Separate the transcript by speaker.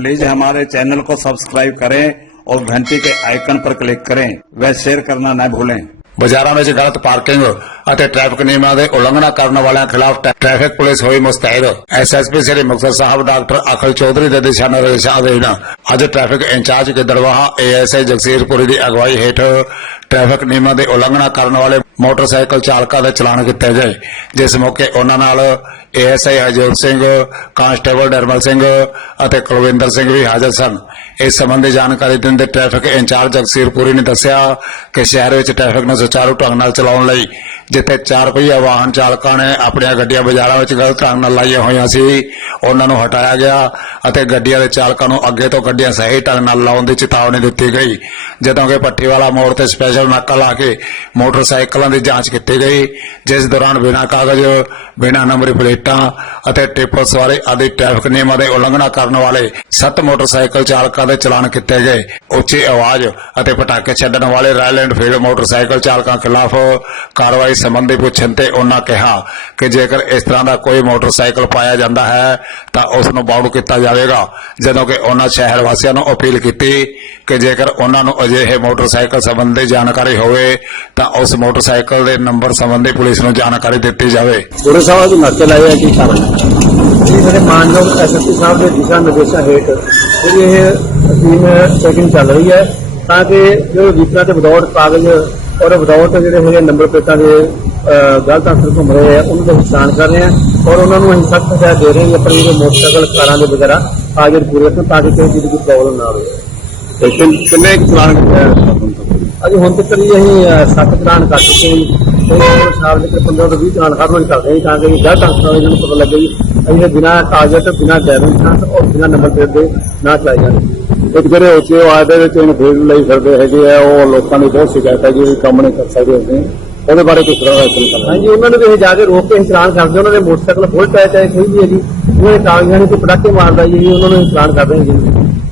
Speaker 1: Please हमारे channel को subscribe करें और घंटी के आइकन पर क्लिक करें व शेयर करना न भूलें
Speaker 2: बाजारों में जो गलत पार्किंग ਅਤੇ ਟ੍ਰੈਫਿਕ ਨਿਯਮਾਂ ਦੇ ਉਲੰਘਣਾ ਕਰਨ ਵਾਲਿਆਂ ਖਿਲਾਫ ਟ੍ਰੈਫਿਕ ਪੁਲਿਸ ਹੋਈ ਮੁਸਤੈਦ। ਐਸਐਸਪੀ ਸ੍ਰੀ ਮੁਕਤਸਰ ਸਾਹਿਬ, ਡਾਕਟਰ ਅਖਲ ਚੌਧਰੀ ਦੇ ਦਿਸ਼ਾ ਨਿਰਦੇਸ਼ਾਂ ਅਧੀਨ ਅੱਜ traffic incharge Gidderbaha ASI Jagsirpuri ਦੀ ਅਗਵਾਈ ਹੇਠ ਟ੍ਰੈਫਿਕ ਨਿਯਮਾਂ ਦੇ ਉਲੰਘਣਾ ਕਰਨ ਵਾਲੇ ਮੋਟਰਸਾਈਕਲ ਚਾਲਕਾਂ ਦੇ ਚਲਾਨ ਕੀਤੇ ਗਏ ਜਿਸ ਮੌਕੇ ਉਹਨਾਂ ਨਾਲ ਏਐਸਆਈ ਹਰਜੋਤ ਸਿੰਘ, ਕਾਂਸਟੇਬਲ ਨਰਮਲ ਸਿੰਘ ਅਤੇ ਕੁਲਵਿੰਦਰ ਸਿੰਘ ਵੀ ਹਾਜ਼ਰ ਸਨ। ਇਸ ਸੰਬੰਧੀ ਜਾਣਕਾਰੀ ਦਿੰਦੇ ਟ੍ਰੈਫਿਕ ਇੰਚਾਰਜ ਜਗਸੀਰਪੁਰੀ ਨੇ ਦੱਸਿਆ ਕਿ ਸ਼ਹਿਰ ਵਿੱਚ ਟ੍ਰੈਫਿਕ ਨੂੰ ਸੁਚਾਰੂ ਢੰਗ ਨਾਲ ਚਲਾਉਣ ਲਈ ਜਿੱਥੇ ਚਾਰ ਪਹੀਆ ਵਾਹਨ ਚਾਲਕਾਂ ਨੇ ਆਪਣੀਆਂ ਗੱਡੀਆਂ ਬਾਜ਼ਾਰਾਂ ਵਿੱਚ ਗਲਤ ਢੰਗ ਨਾਲ ਲਾਈਆਂ ਹੋਈਆਂ ਸੀ, ਉਹਨਾਂ ਨੂੰ ਹਟਾਇਆ ਗਿਆ ਅਤੇ ਗੱਡੀਆਂ ਦੇ ਚਾਲਕਾਂ ਨੂੰ ਅੱਗੇ ਤੋਂ ਗੱਡੀਆਂ ਸਹੀ ਢੰਗ ਨਾਲ ਲਾਉਣ ਦੀ ਚੇਤਾਵਨੀ ਦਿੱਤੀ ਗਈ। ਜਦੋਂ ਕਿ ਪੱਠੀਵਾਲਾ ਮੋੜ ਤੇ ਸਪੈਸ਼ਲ ਨਾਕਾ ਲਾ ਕੇ ਮੋਟਰਸਾਈਕਲਾਂ ਦੀ ਜਾਂਚ ਕੀਤੀ ਗਈ, ਜਿਸ ਦੌਰਾਨ ਬਿਨਾਂ ਕਾਗਜ਼, ਬਿਨਾਂ ਨੰਬਰੀ ਪਲੇਟਾਂ ਅਤੇ ਟਿੱਪਰ ਸਵਾਰੀ ਆਦਿ ਟ੍ਰੈਫਿਕ ਨਿਯਮਾਂ ਦੇ ਉਲੰਘਣਾ ਕਰਨ ਵਾਲੇ ਸੱਤ ਮੋਟਰਸਾਈਕਲ ਚਾਲਕਾਂ ਦੇ ਚਲਾਨ ਕੀਤੇ ਗਏ। ਉੱਚੀ ਆਵਾਜ਼ ਅਤੇ ਪਟਾਕੇ ਛੱਡਣ ਵਾਲੇ ਰਾਇਲ ਐਂਡ ਫੀਲਡ ਮੋਟਰਸਾਈਕਲ ਚਾਲਕਾਂ ਖਿਲਾਫ ਕਾਰਵਾਈ ਸੰਬੰਧੀ ਪੁੱਛਣ ਤੇ ਉਹਨਾਂ ਕਿਹਾ ਕਿ ਜੇਕਰ ਇਸ ਤਰ੍ਹਾਂ ਦਾ ਕੋਈ ਮੋਟਰਸਾਈਕਲ ਪਾਇਆ ਜਾਂਦਾ ਹੈ, ਤਾਂ ਉਸ ਨੂੰ ਬਾਉਡ ਕੀਤਾ ਜਾਵੇਗਾ। ਜਦੋਂ ਕਿ ਉਹਨਾਂ ਸ਼ਹਿਰ ਵਾਸੀਆਂ ਨੂੰ ਅਪੀਲ ਕੀਤੀ ਕਿ ਜੇਕਰ ਉਹਨਾਂ ਨੂੰ ਅਜਿਹੇ ਮੋਟਰਸਾਈਕਲ ਸੰਬੰਧੀ ਜਾਣਕਾਰੀ ਹੋਵੇ, ਤਾਂ ਉਸ ਮੋਟਰਸਾਈਕਲ ਦੇ ਨੰਬਰ ਸੰਬੰਧੀ ਪੁਲਿਸ ਨੂੰ ਜਾਣਕਾਰੀ ਦਿੱਤੀ ਜਾਵੇ।
Speaker 3: ਗੁਰੂ ਸਾਹਿਬ ਦੇ ਨਾਕੇ ਲਾਏ ਆ ਕਾਰਨ ਇਹ ਸਾਡੇ ਮਾਨਯੋਗ ਐਸਐਸਪੀ ਸਾਹਿਬ ਦੇ ਦਿਸ਼ਾ ਨਿਰਦੇਸ਼ਾਂ ਹੇਠ ਜਿਹੜੀ ਇਹ ਟੀਮ ਚੈਕਿੰਗ ਚੱਲ ਰਹੀ ਹੈ, ਤਾਂ ਕਿ ਜੋ ਵਹੀਕਲਾਂ ਤੇ ਵਿਦਆਊਟ ਕਾਗਜ਼ ਔਰ ਵਿਦਆਊਟ ਜਿਹੜੇ ਹੈਗੇ ਨੰਬਰ ਪਲੇਟਾਂ ਦੇ ਗਲਤ ਅਸਰ ਘੁੰਮ ਰਹੇ ਆ, ਉਹਨਾਂ ਦਾ ਪਛਾਣ ਕਰ ਰਹੇ ਆ। ਔਰ ਉਹਨਾਂ ਨੂੰ ਅਸੀਂ ਸਖਤ ਸਜ਼ਾ ਦੇ ਰਹੇ ਹਾਂ ਆਪਣੇ ਜਿਹੜੇ ਮੋਟਰਸਾਈਕਲ, ਕਾਰਾਂ ਦੇ ਵਗੈਰਾ ਹਾਜ਼ਰ ਪੂਰੇ ਰੱਖਣ ਤਾਂ ਕਿ ਕਿਸੇ ਚੀਜ਼ ਦੀ ਪ੍ਰੋਬਲਮ ਨਾ ਆਵੇ ਤੇ ਕਿੰਨ- ਕਿੰਨੇ ਕੁ ਚਲਾਨ ਅਜੇ ਹੁਣ ਤੱਕ ਹੀ ਅਸੀਂ ਸੱਤ ਚਲਾਨ ਕਰ ਚੁੱਕੇ ਹਾਂ ਜੀ। ਤੇ ਸਾਲ ਦੇ 15 ਤੋਂ 20 ਚਲਾਨ ਹਰ ਰੋਜ਼ ਕਰਦੇ ਹਾਂ ਤਾਂ ਕਿ ਗਲਤ ਅੰਸਰਾਂ ਦੇ ਨੂੰ ਪਤਾ ਲੱਗੇ ਜੀ ਅਸੀਂ ਬਿਨਾਂ ਕਾਗਜ਼ ਤੋਂ ਬਿਨਾਂ ਡਰਾਈਵਿੰਗ ਲਾਇਸੈਂਸ ਔਰ ਬਿਨਾਂ ਨੰਬਰ ਪਲੇਟ ਦੇ ਨਾ ਚਲਾਏ ਜਾਣ।
Speaker 4: ਇੱਕ ਜਿਹੜੇ ਉੱਚੇ ਆਵਾਜ਼ ਦੇ ਵਿੱਚ ਇਹਨੂੰ ਫੇਰ ਲਈ ਫਿਰਦੇ ਹੈਗੇ ਆ ਉਹ ਲੋਕਾਂ ਦੀ ਬਹੁਤ ਸ਼ਿਕਾਇਤ ਹੈ ਜੀ ਵੀ ਕੰਮ ਨਹੀਂ ਕਰ ਸਕਦੇ ਹੁੰਦੇ ਉਹਦੇ ਬਾਰੇ ਕੁਝ ਰਹਾ ਹੈ
Speaker 3: ਹਾਂਜੀ ਉਹਨਾਂ ਨੂੰ ਵੀ ਇਹ ਜਾ ਕੇ ਰੋਕ ਕੇ ਅਸੀਂ ਚਲਾਨ ਕਰਦੇ ਹਾਂ। ਉਹਨਾਂ ਦੇ ਮੋਟਰਸਾਈਕਲ ਫੁੱਲ ਟਾਇਰ ਚਾਹੇ ਕੋਈ ਵੀ ਹੈ ਜੀ। ਉਹਨਾਂ ਦੇ ਕਾਗਜ਼ਾਂ ਨੇ ਕੋਈ ਪਟਾਕੇ ਮਾਰਦਾ ਜੀ ਉਹਨਾਂ ਨੂੰ ਅਸੀਂ ਚਲਾਨ ਕਰਦੇ ਹਾਂ ਜੀ।